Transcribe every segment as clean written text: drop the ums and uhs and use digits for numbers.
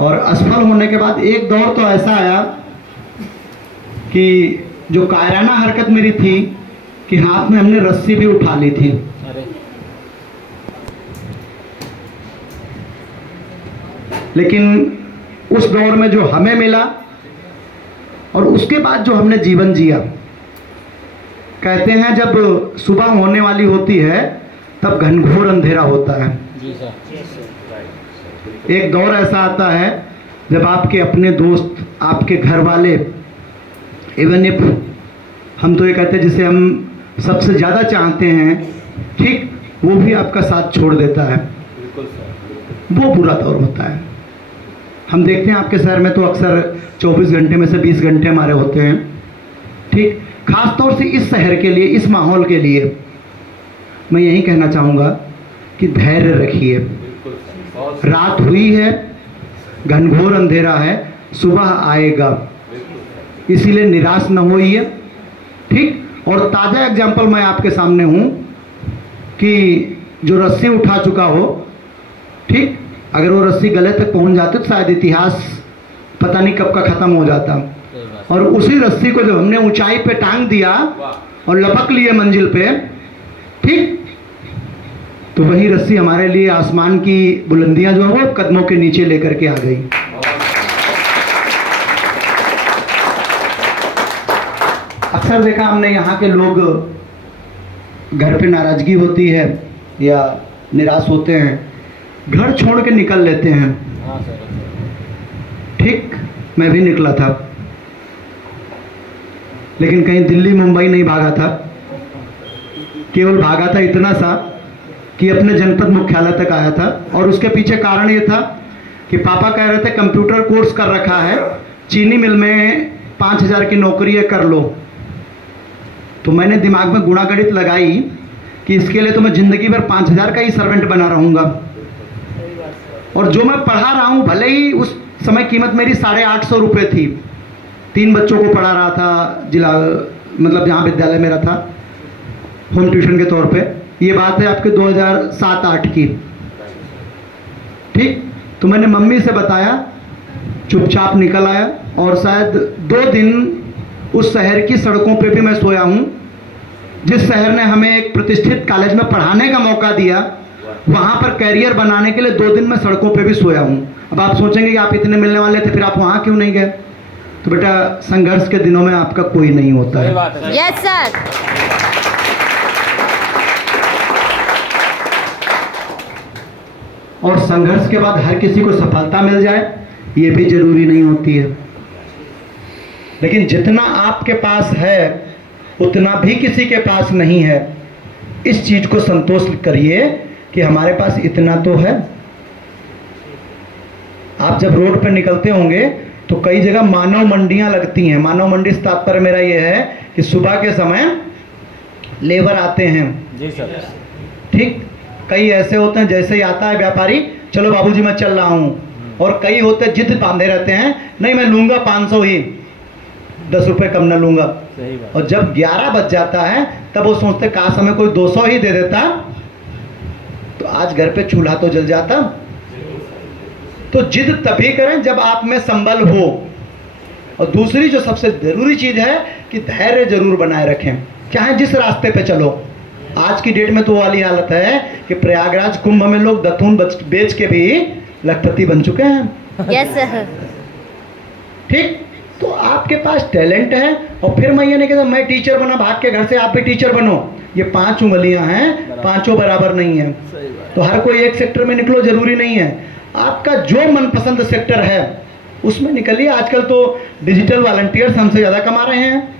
और असफल होने के बाद एक दौर तो ऐसा आया कि जो कायराना हरकत मेरी थी कि हाथ में हमने रस्सी भी उठा ली थी। लेकिन उस दौर में जो हमें मिला और उसके बाद जो हमने जीवन जिया, कहते हैं जब सुबह होने वाली होती है तब घनघोर अंधेरा होता है। एक दौर ऐसा आता है जब आपके अपने दोस्त, आपके घर वाले, इवन इफ हम तो ये कहते हैं जिसे हम सबसे ज़्यादा चाहते हैं, ठीक, वो भी आपका साथ छोड़ देता है। वो बुरा दौर होता है। हम देखते हैं आपके शहर में तो अक्सर 24 घंटे में से 20 घंटे हमारे होते हैं, ठीक। खास तौर से इस शहर के लिए, इस माहौल के लिए मैं यही कहना चाहूँगा कि धैर्य रखिए। रात हुई है, घनघोर अंधेरा है, सुबह आएगा, इसीलिए निराश न होइए, ठीक। और ताज़ा एग्जाम्पल मैं आपके सामने हूँ कि जो रस्सी उठा चुका हो, ठीक, अगर वो रस्सी गले तक पहुँच जाती तो शायद इतिहास पता नहीं कब का ख़त्म हो जाता। और उसी रस्सी को जब हमने ऊंचाई पे टांग दिया और लपक लिए मंजिल पे, ठीक, तो वही रस्सी हमारे लिए आसमान की बुलंदियां जो है वो कदमों के नीचे लेकर के आ गई। अक्सर देखा हमने यहाँ के लोग, घर पे नाराजगी होती है या निराश होते हैं, घर छोड़ के निकल लेते हैं, ठीक। मैं भी निकला था, लेकिन कहीं दिल्ली मुंबई नहीं भागा था, केवल भागा था इतना सा कि अपने जनपद मुख्यालय तक आया था। और उसके पीछे कारण ये था कि पापा कह रहे थे कंप्यूटर कोर्स कर रखा है, चीनी मिल में 5000 की नौकरी है, कर लो। तो मैंने दिमाग में गुणागणित लगाई कि इसके लिए तो मैं जिंदगी भर 5000 का ही सर्वेंट बना रहूँगा। और जो मैं पढ़ा रहा हूँ, भले ही उस समय कीमत मेरी 850 रुपये थी, 3 बच्चों को पढ़ा रहा था, जिला मतलब जहाँ विद्यालय मेरा था, होम ट्यूशन के तौर पे। ये बात है आपके 2007-8 की, ठीक। तो मैंने मम्मी से बताया, चुपचाप निकल आया और शायद 2 दिन उस शहर की सड़कों पे भी मैं सोया हूँ। जिस शहर ने हमें एक प्रतिष्ठित कॉलेज में पढ़ाने का मौका दिया, वहाँ पर कैरियर बनाने के लिए 2 दिन मैं सड़कों पे भी सोया हूँ। अब आप सोचेंगे कि आप इतने मिलने वाले थे, फिर आप वहाँ क्यों नहीं गए? तो बेटा, संघर्ष के दिनों में आपका कोई नहीं होता है। Yes sir. और संघर्ष के बाद हर किसी को सफलता मिल जाए ये भी जरूरी नहीं होती है। लेकिन जितना आपके पास है उतना भी किसी के पास नहीं है। इस चीज को संतोष करिए कि हमारे पास इतना तो है। आप जब रोड पर निकलते होंगे तो कई जगह मानव मंडियां लगती हैं। मानव मंडी से तात्पर्य मेरा ये है कि सुबह के समय लेबर आते हैं, जी सर, ठीक। कई ऐसे होते हैं जैसे ही आता है व्यापारी, चलो बाबूजी मैं चल रहा हूँ। और कई होते जिद बांधे रहते हैं, नहीं मैं लूंगा 500 ही, 10 रुपए कम न लूंगा। और जब 11 बज जाता है तब वो सोचते काश हमें कोई 200 ही दे देता तो आज घर पे चूल्हा तो जल जाता। तो जिद तभी करें जब आप में संबल हो। और दूसरी जो सबसे जरूरी चीज है कि धैर्य जरूर बनाए रखें, चाहे जिस रास्ते पे चलो। आज की डेट में तो वाली हालत है कि प्रयागराज कुंभ में लोग दतून बेच के भी लखपति बन चुके हैं। Yes sir. ठीक, तो आपके पास टैलेंट है। और फिर मैं ये नहीं कहता मैं टीचर बना भाग के घर से, आप भी टीचर बनो। ये 5 उंगलियां हैं, पांचों बराबर नहीं है। तो हर कोई एक सेक्टर में निकलो जरूरी नहीं है। आपका जो मनपसंद सेक्टर है उसमें निकलिए। आजकल तो डिजिटल वॉलंटियर्स हमसे ज्यादा कमा रहे हैं।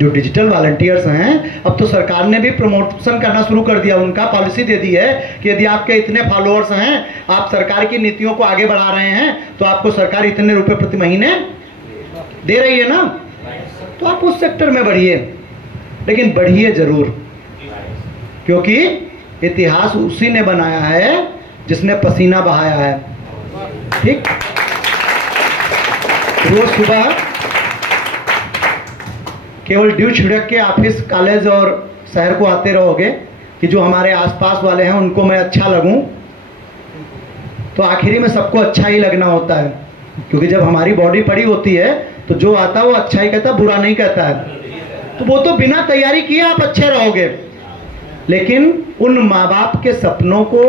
जो डिजिटल वॉलंटियर्स हैं, अब तो सरकार ने भी प्रमोशन करना शुरू कर दिया। उनका पॉलिसी दे दी है कि यदि आपके इतने फॉलोअर्स हैं, आप सरकार की नीतियों को आगे बढ़ा रहे हैं, तो आपको सरकार इतने रुपए प्रति महीने दे रही है ना। तो आप उस सेक्टर में बढ़िए, लेकिन बढ़िए जरूर, क्योंकि इतिहास उसी ने बनाया है जिसने पसीना बहाया है। ठीक, रोज सुबह केवल ड्यू छिड़क के ऑफिस, कॉलेज और शहर को आते रहोगे कि जो हमारे आसपास वाले हैं उनको मैं अच्छा लगूं, तो तो आखिरी में सबको अच्छा ही लगना होता है, क्योंकि जब हमारी बॉडी पड़ी होती है तो जो आता है वो अच्छा ही कहता है, बुरा नहीं कहता है। तो वो तो बिना तैयारी किए आप अच्छे रहोगे, लेकिन उन माँ बाप के सपनों को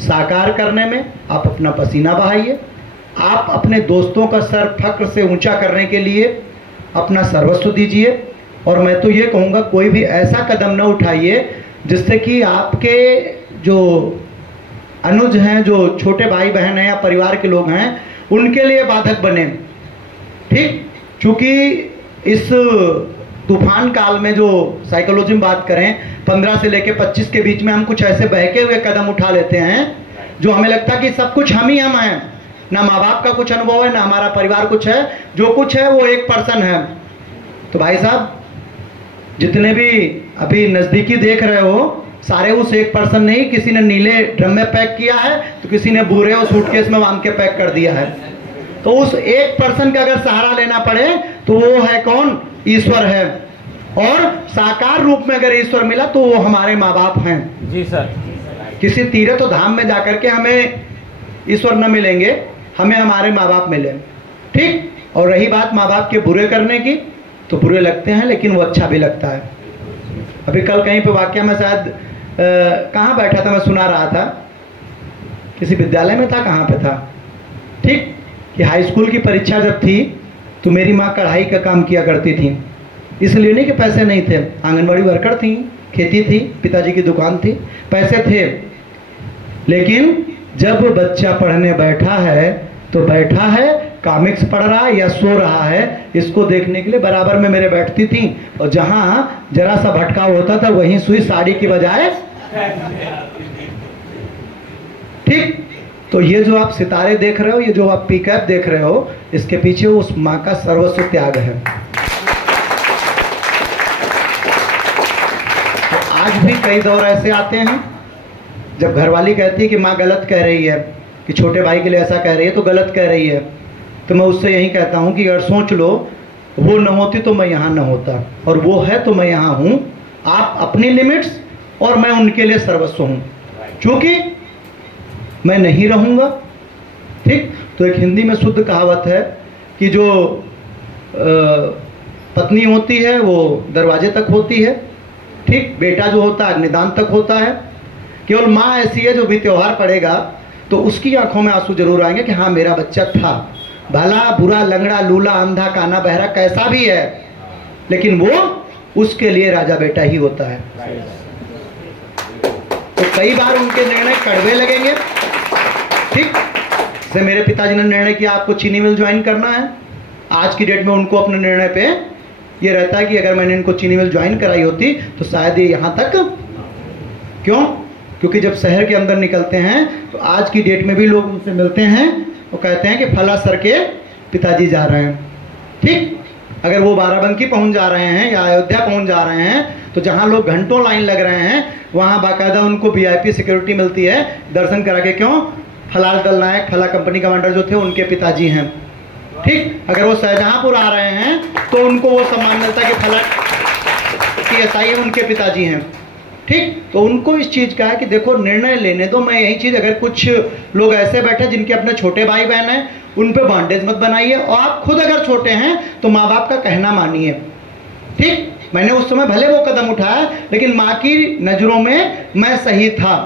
साकार करने में आप अपना पसीना बहाइए। आप अपने दोस्तों का सर फक्र से ऊंचा करने के लिए अपना सर्वस्व दीजिए। और मैं तो ये कहूँगा, कोई भी ऐसा कदम न उठाइए जिससे कि आपके जो अनुज हैं, जो छोटे भाई बहन हैं या परिवार के लोग हैं, उनके लिए बाधक बने। ठीक, क्योंकि इस तूफान काल में जो साइकोलॉजी में बात करें, 15 से लेकर 25 के बीच में हम कुछ ऐसे बहके हुए कदम उठा लेते हैं जो हमें लगता है कि सब कुछ हम ही हम हैं, ना माँ बाप का कुछ अनुभव है, ना हमारा परिवार कुछ है, जो कुछ है वो एक पर्सन है। तो भाई साहब, जितने भी अभी नज़दीकी देख रहे हो, सारे उस एक पर्सन नहीं, किसी ने नीले ड्रम में पैक किया है तो किसी ने भूरे और सूटकेस में बांध के पैक कर दिया है। तो उस एक पर्सन का अगर सहारा लेना पड़े तो वो है कौन? ईश्वर है। और साकार रूप में अगर ईश्वर मिला तो वो हमारे माँ बाप हैं। जी सर। किसी तीर्थ धाम में जाकर के हमें ईश्वर न मिलेंगे, हमें हमारे माँ बाप मिले। ठीक। और रही बात माँ बाप के बुरे करने की, तो बुरे लगते हैं लेकिन वो अच्छा भी लगता है। अभी कल कहीं पे वाकया में शायद कहाँ बैठा था, मैं सुना रहा था, किसी विद्यालय में था, कहाँ पे था, ठीक, कि हाई स्कूल की परीक्षा जब थी तो मेरी माँ कढ़ाई का काम किया करती थी। इसलिए नहीं कि पैसे नहीं थे, आंगनबाड़ी वर्कर थी, खेती थी, पिताजी की दुकान थी, पैसे थे, लेकिन जब बच्चा पढ़ने बैठा है तो बैठा है, कॉमिक्स पढ़ रहा है या सो रहा है, इसको देखने के लिए बराबर में मेरे बैठती थी। और जहाँ जरा सा भटकाव होता था वहीं सुई साड़ी की बजाय। ठीक। तो ये जो आप सितारे देख रहे हो, ये जो आप पिकअप देख रहे हो, इसके पीछे उस माँ का सर्वस्व त्याग है। तो आज भी कई दौर ऐसे आते हैं जब घरवाली कहती है कि माँ गलत कह रही है, कि छोटे भाई के लिए ऐसा कह रही है तो गलत कह रही है, तो मैं उससे यही कहता हूँ कि अगर सोच लो, वो न होती तो मैं यहाँ न होता, और वो है तो मैं यहाँ हूँ। आप अपनी लिमिट्स और मैं उनके लिए सर्वस्व हूँ, क्योंकि मैं नहीं रहूँगा। ठीक। तो एक हिंदी में शुद्ध कहावत है कि जो पत्नी होती है वो दरवाजे तक होती है, ठीक, बेटा जो होता है अग्निदान तक होता है। केवल माँ ऐसी है जो भी त्यौहार पड़ेगा तो उसकी आंखों में आंसू जरूर आएंगे कि हाँ मेरा बच्चा था, भला बुरा लंगड़ा लूला अंधा काना बहरा कैसा भी है, लेकिन वो उसके लिए राजा बेटा ही होता है। तो कई बार उनके निर्णय कड़वे लगेंगे। ठीक। जैसे मेरे पिताजी ने निर्णय किया आपको चीनी मिल ज्वाइन करना है, आज की डेट में उनको अपने निर्णय पे ये रहता है कि अगर मैंने इनको चीनी मिल ज्वाइन कराई होती तो शायद ये यहाँ तक। क्यों? क्योंकि जब शहर के अंदर निकलते हैं तो आज की डेट में भी लोग उनसे मिलते हैं, वो कहते हैं कि फला सर के पिताजी जा रहे हैं। ठीक। अगर वो बाराबंकी पहुंच जा रहे हैं या अयोध्या पहुंच जा रहे हैं तो जहां लोग घंटों लाइन लग रहे हैं वहां बाकायदा उनको वीआईपी सिक्योरिटी मिलती है दर्शन करा के। क्यों? फलाल दल नायक फला कंपनी कमांडर जो थे उनके पिताजी हैं। ठीक। अगर वो शाहजहांपुर आ रहे हैं तो उनको वो सम्मान मिलता है कि फला PSI है, उनके पिताजी हैं। ठीक। तो उनको इस चीज़ का है कि देखो निर्णय लेने दो। मैं यही चीज़, अगर कुछ लोग ऐसे बैठे जिनके अपने छोटे भाई बहन हैं, उन पे बॉन्डेज मत बनाइए, और आप खुद अगर छोटे हैं तो माँ बाप का कहना मानिए। ठीक। मैंने उस समय भले वो कदम उठाया लेकिन माँ की नज़रों में मैं सही था।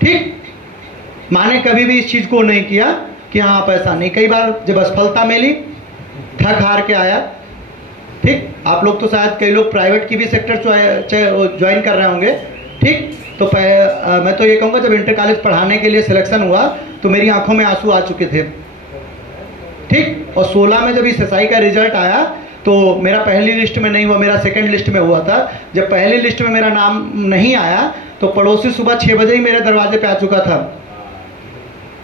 ठीक। माँ ने कभी भी इस चीज़ को नहीं किया कि हाँ आप ऐसा नहीं। कई बार जब असफलता मिली, थक हार के आया, ठीक, आप लोग तो शायद कई लोग प्राइवेट की भी सेक्टर ज्वाइन कर रहे होंगे। ठीक। तो मैं तो ये कहूँगा जब इंटर कॉलेज पढ़ाने के लिए सिलेक्शन हुआ तो मेरी आंखों में आंसू आ चुके थे। ठीक। और 16 में जब इस SI का रिजल्ट आया तो मेरा पहली लिस्ट में नहीं हुआ, मेरा सेकंड लिस्ट में हुआ था। जब पहली लिस्ट में मेरा नाम नहीं आया तो पड़ोसी सुबह 6 बजे ही मेरे दरवाजे पे आ चुका था।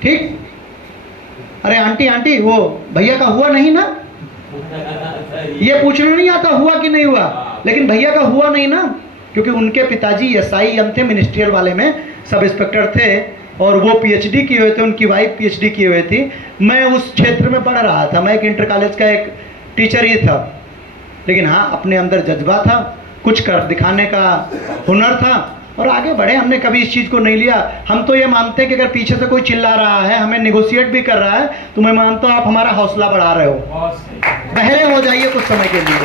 ठीक। अरे आंटी आंटी वो भैया का हुआ नहीं ना, ये पूछने नहीं आता हुआ कि नहीं हुआ, लेकिन भैया का हुआ नहीं ना, क्योंकि उनके पिताजी SI थे, मिनिस्ट्रियल वाले में सब इंस्पेक्टर थे, और वो PhD किए हुए थे, उनकी वाइफ PhD किए हुए थी। मैं उस क्षेत्र में पढ़ रहा था, मैं एक इंटर कॉलेज का एक टीचर ही था, लेकिन हाँ अपने अंदर जज्बा था, कुछ कर दिखाने का हुनर था, और आगे बढ़े। हमने कभी इस चीज़ को नहीं लिया। हम तो ये मानते हैं कि अगर पीछे से कोई चिल्ला रहा है, हमें निगोशिएट भी कर रहा है, तो मैं मानता हूँ आप हमारा हौसला बढ़ा रहे हो। बहरे हो जाइए कुछ समय के लिए,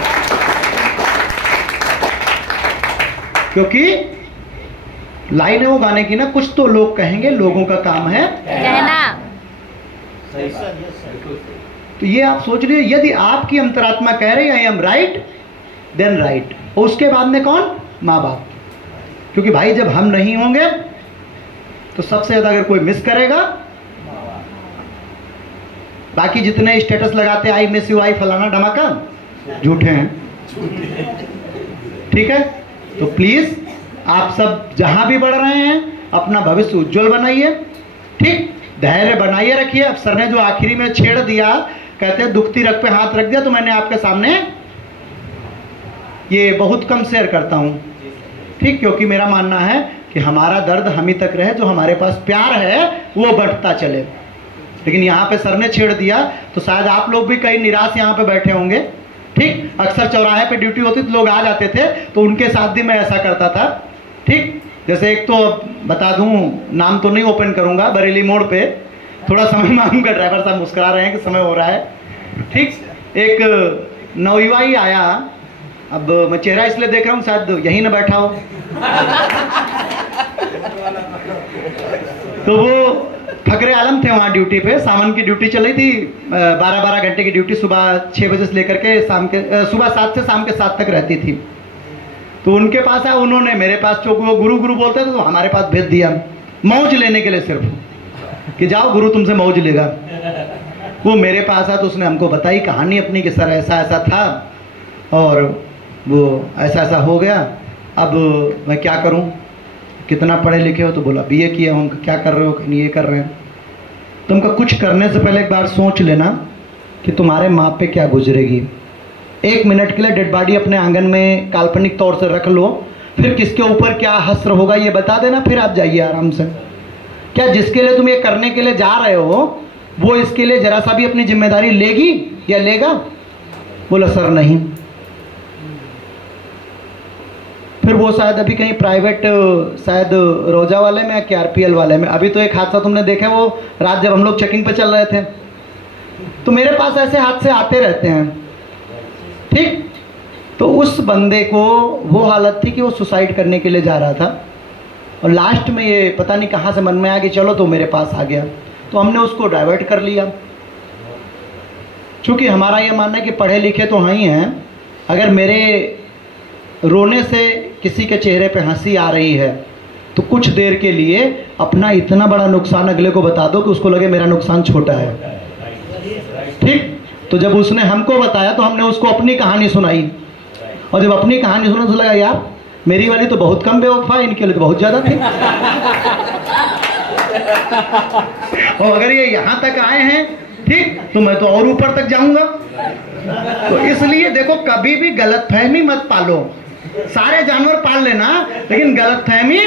क्योंकि लाइन है वो गाने की ना, कुछ तो लोग कहेंगे, लोगों का काम है कहना। तो ये आप सोच लीजिए, यदि आपकी अंतरात्मा कह रही है I am right, then right. और उसके बाद में कौन? माँ बाप। क्योंकि भाई जब हम नहीं होंगे तो सबसे ज्यादा अगर कोई मिस करेगा, बाकी जितने स्टेटस लगाते आई मिस यू, आई फलाना धमाका, झूठे हैं। ठीक है? तो प्लीज आप सब जहां भी बढ़ रहे हैं अपना भविष्य उज्जवल बनाइए। ठीक, धैर्य बनाइए रखिए। अब सर ने जो आखिरी में छेड़ दिया, कहते हैं दुखती रग पे हाथ रख दिया, तो मैंने आपके सामने ये बहुत कम शेयर करता हूं। ठीक, क्योंकि मेरा मानना है कि हमारा दर्द हम ही तक रहे, जो हमारे पास प्यार है वो बढ़ता चले। लेकिन यहाँ पे सर ने छेड़ दिया तो शायद आप लोग भी कई निराश यहाँ पे बैठे होंगे। ठीक, अक्सर चौराहे पे ड्यूटी होती तो लोग आ जाते थे, तो उनके साथ भी मैं ऐसा करता था। ठीक, जैसे एक तो बता दूं, नाम तो नहीं ओपन करूंगा, बरेली मोड़ पे थोड़ा समय मांगूंगा, ड्राइवर साहब मुस्कुरा रहे हैं कि समय हो रहा है। ठीक, एक नवयुवा ही आया, अब मैं चेहरा इसलिए देख रहा हूँ शायद यहीं ना बैठा हो तो वो फकरे आलम थे वहाँ ड्यूटी पे, सावन की ड्यूटी चल रही थी, 12-12 घंटे की ड्यूटी, सुबह 6 बजे से लेकर के सुबह 7 से शाम के 7 तक रहती थी। तो उनके पास आया, उन्होंने मेरे पास, चूंकि वो गुरु गुरु बोलते थे तो हमारे पास भेज दिया मौज लेने के लिए, सिर्फ कि जाओ गुरु तुमसे मौज लेगा। वो मेरे पास आया तो उसने हमको बताई कहानी अपनी कि सर ऐसा ऐसा था और वो ऐसा ऐसा हो गया, अब मैं क्या करूं, कितना पढ़े लिखे हो? तो बोला बीए किया हूं। क्या कर रहे हो? कहीं ये कर रहे हैं। तुमका कुछ करने से पहले एक बार सोच लेना कि तुम्हारे माँ पे क्या गुजरेगी। 1 मिनट के लिए डेड बॉडी अपने आंगन में काल्पनिक तौर से रख लो, फिर किसके ऊपर क्या हस्र होगा ये बता देना, फिर आप जाइए आराम से। क्या जिसके लिए तुम ये करने के लिए जा रहे हो वो इसके लिए जरा सा भी अपनी जिम्मेदारी लेगी या लेगा? बोला सर नहीं। फिर वो शायद अभी कहीं प्राइवेट, शायद रोजा वाले में या KRPL वाले में। अभी तो एक हादसा तुमने देखा, वो रात जब हम लोग चेकिंग पे चल रहे थे, तो मेरे पास ऐसे हादसे आते रहते हैं। ठीक, तो उस बंदे को वो हालत थी कि वो सुसाइड करने के लिए जा रहा था, और लास्ट में ये पता नहीं कहाँ से मन में आ गया, चलो तो मेरे पास आ गया, तो हमने उसको डाइवर्ट कर लिया। चूँकि हमारा ये मानना है कि पढ़े लिखे तो हैं ही हैं, अगर मेरे रोने से किसी के चेहरे पे हंसी आ रही है तो कुछ देर के लिए अपना इतना बड़ा नुकसान अगले को बता दो कि उसको लगे मेरा नुकसान छोटा है। ठीक, तो जब उसने हमको बताया तो हमने उसको अपनी कहानी सुनाई, और जब अपनी कहानी सुना तो लगा यार मेरी वाली तो बहुत कम बेवफा, इनके लिए तो बहुत ज़्यादा थी। और अगर ये यहाँ तक आए हैं, ठीक, तो मैं तो और ऊपर तक जाऊंगा। तो इसलिए देखो, कभी भी गलतफहमी मत पालो। सारे जानवर पाल लेना, लेकिन गलतफहमी